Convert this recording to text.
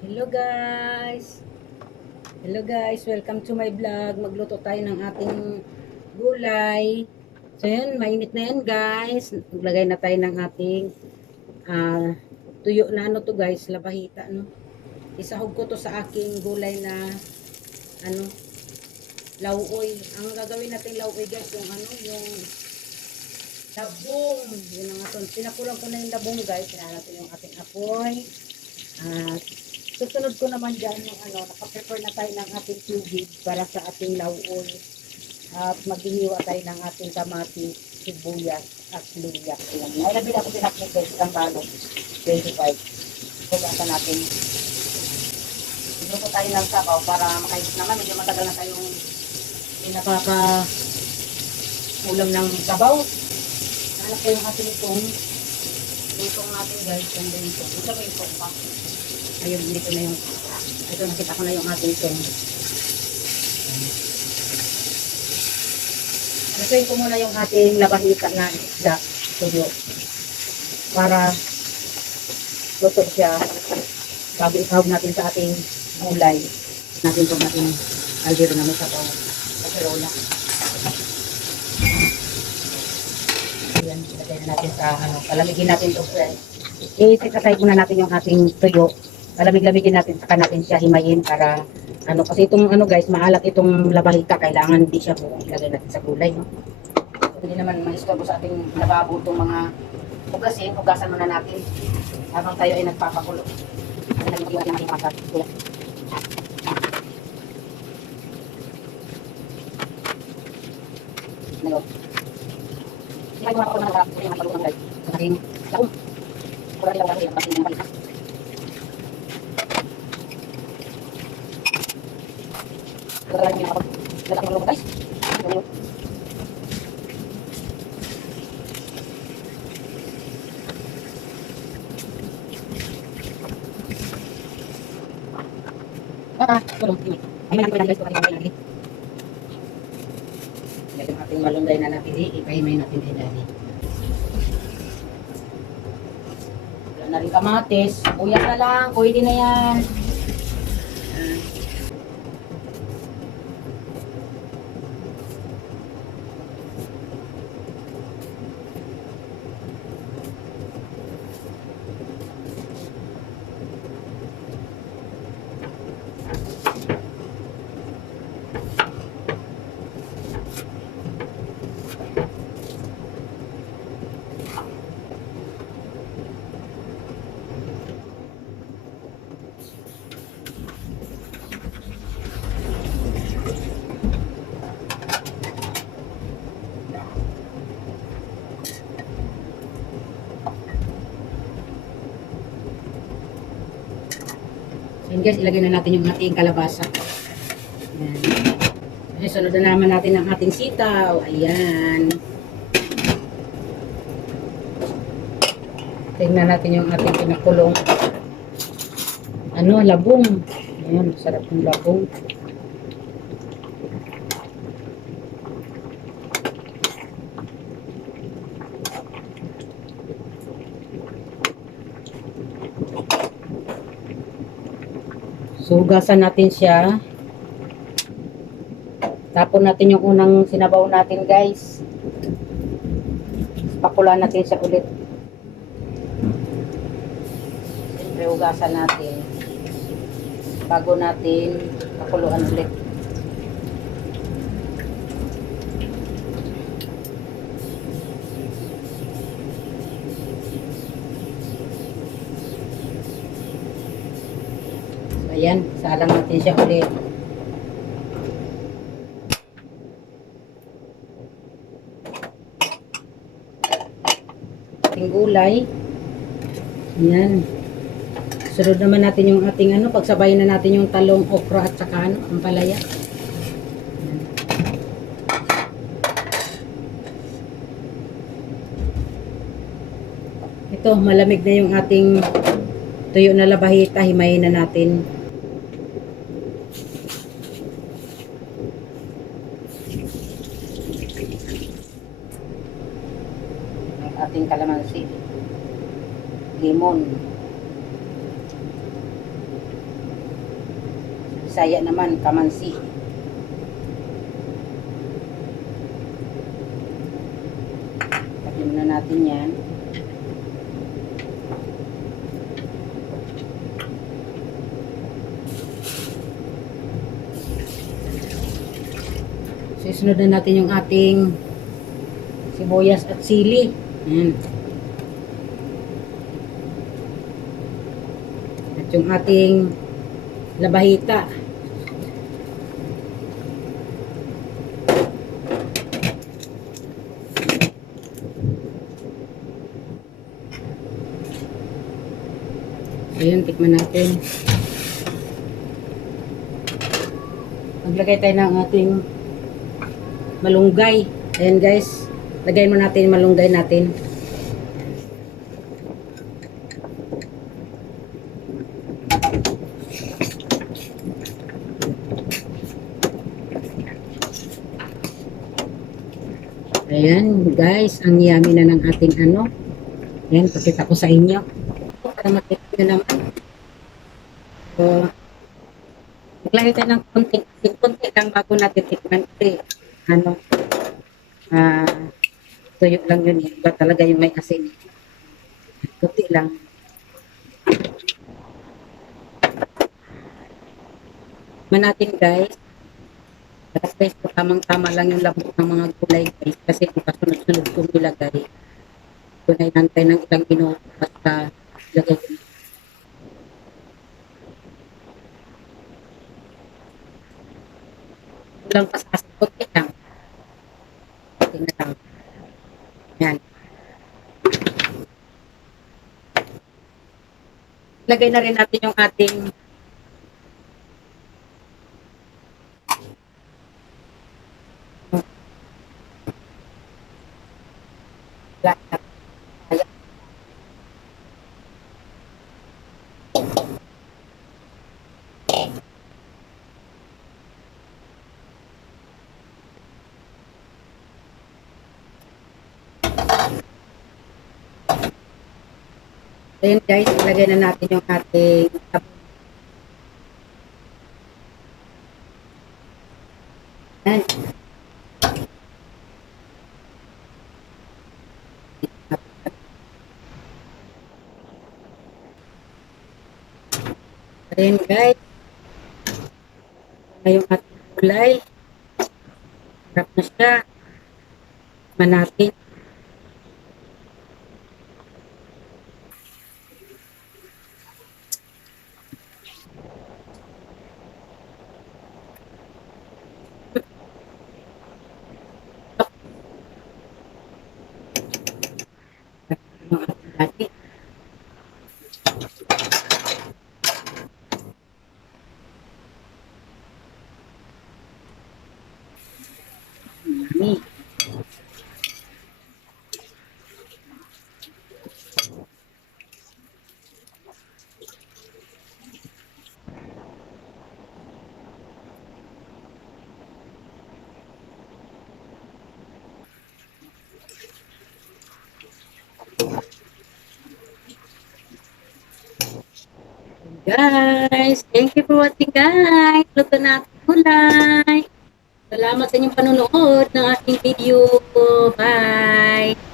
Hello guys! Hello guys! Welcome to my vlog. Magluto tayo ng ating gulay. So yan, mainit na yan guys. Maglagay na tayo ng ating tuyo na ano to guys, labahita no. Isahog ko to sa aking gulay na ano, lauoy. Ang gagawin natin lauoy guys, yung ano, yung labong. Yun ang aton. Pinakulang ko na yung labong guys. Kaya natin yung ating apoy. At susunod ko naman dyan yung ano, nakaprepare na tayo ng ating tubig para sa ating lauoy. At maghihiwa tayo ng ating kamatis, sibuyas, at luya. Ayan. Nailabili ako pinaknik guys, isang balong 25. Hugasan natin. Luto tayo ng sabaw para makainit naman. Medyo matagal na tayong ulam ng sabaw. Hanap ko yung ating itong natin guys. And then itong. Ito ba itong pa? Ayun, dito na yung, ito nakita ko na yung ating itong. Nasuin ko muna yung ating labahita na isda. Tuyo. Para luto siya. Bago isahog natin sa ating gulay. Natin itong ating albero na may sabaw. Kaserola. Ayan, ilagay na natin sa ano, palamigin natin ito friend. I-set aside muna natin yung ating tuyo. Palamig-lamigin natin, saka natin siya himayin para ano, kasi itong ano guys, maalat itong labahita, kailangan hindi siya buong ilagay natin sa gulay. No? Hindi naman ma-istorbo sa ating lababo itong mga hugasin, hugasan muna natin habang tayo ay nagpapakulo. Nagpapakulo natin ang ating kuya. Nalo. Hindi ko na ako ng paluto ng guys. Sa ating lakum. Kura nila wala yung pati ng balita. Kura lang yung ako. Lalak ng lupa guys. Ganyan. Tulong. Ay, may natin guys. Kung natin lagi. Yung ating malunggay na napili, ipahimay natin din dali. Wala na rin kamatis. Buyas na lang. Pwede na yan. Ayan guys, ilagay na natin yung ating kalabasa. Ayan. Ayan, sunod na naman natin ang ating sitaw. Ayan. Tingnan natin yung ating pinakulong. Ano, labong. Ayan, sarap ng labong. So, hugasan natin siya. Tapon natin yung unang sinabaw natin, guys. Pakulaan natin siya ulit. Siyempre, hugasan natin. Bago natin pakuluan ulit. So, ayan. Salang natin siya ulit. Ating gulay. Ayan. Sunod naman natin yung ating ano, pagsabayin na natin yung talong, okra at saka ano, ampalaya. Ayan. Ito, malamig na yung ating tuyo na labahita, himayin na natin. Ang ating kalamansi. Limon. Bisaya naman, kamansi. Lagyan na natin yan. So, isunod na natin yung ating sibuyas at sili. Ayan. At yung ating labahita. Ayan, tikman natin. Maglagay tayo ng ating malunggay. Ayan guys, lagay mo natin yung malunggay natin. Ayan guys, ang yummy na ng ating ano. Ayan, pakita ko sa inyo. Para makita nyo naman. So, maglagay tayo ng konti lang bago natin tikman. Kasi, ano, tuyo lang yun. Iba talaga yung may asin. Kunti lang. Man natin guys. Guys, tamang-tama lang yung lambot ng mga gulay guys. Kasi kung kasunod-sunod kong nilagay, tunay nantay ng ilang minuto basta lagay ko. Walang pasas, kunti lang. Kunti na lang. Yan. Lagay na rin natin yung ating lahat. Ayan guys, ilagay na natin yung ating ayan. Ayan guys. Na yung ating gulay. Harap na siya. Manatin. Yung ating dati. Yummy. Guys, thank you for watching guys. Luto na ating gulay. Salamat sa inyong panonood ng aking video. Bye!